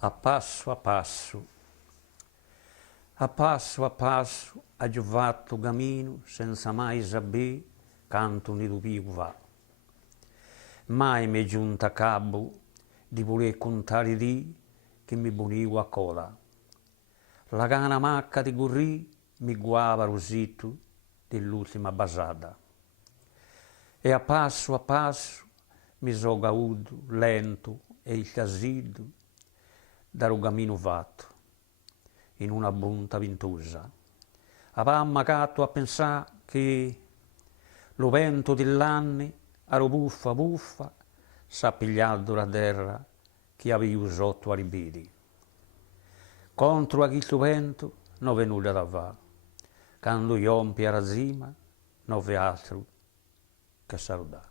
a passo, a passo, ha giovato cammino senza mai sapere canto ne dovevo va. Mai mi è giunta a capo di voler contare di che mi bonivo a cola. La cana macca di currì mi guava rosito dell'ultima basata. E a passo mi so gaudo lento e il casido da cammino fatto in una bunta ventosa. Avevamo magato a pensare che lo vento dell'anni ero buffa s'ha pigliato la terra che avevo sotto a ribidi. Contro a questo vento non v'è nulla da fare. Quando iompi alla cima non v'è altro che salutare.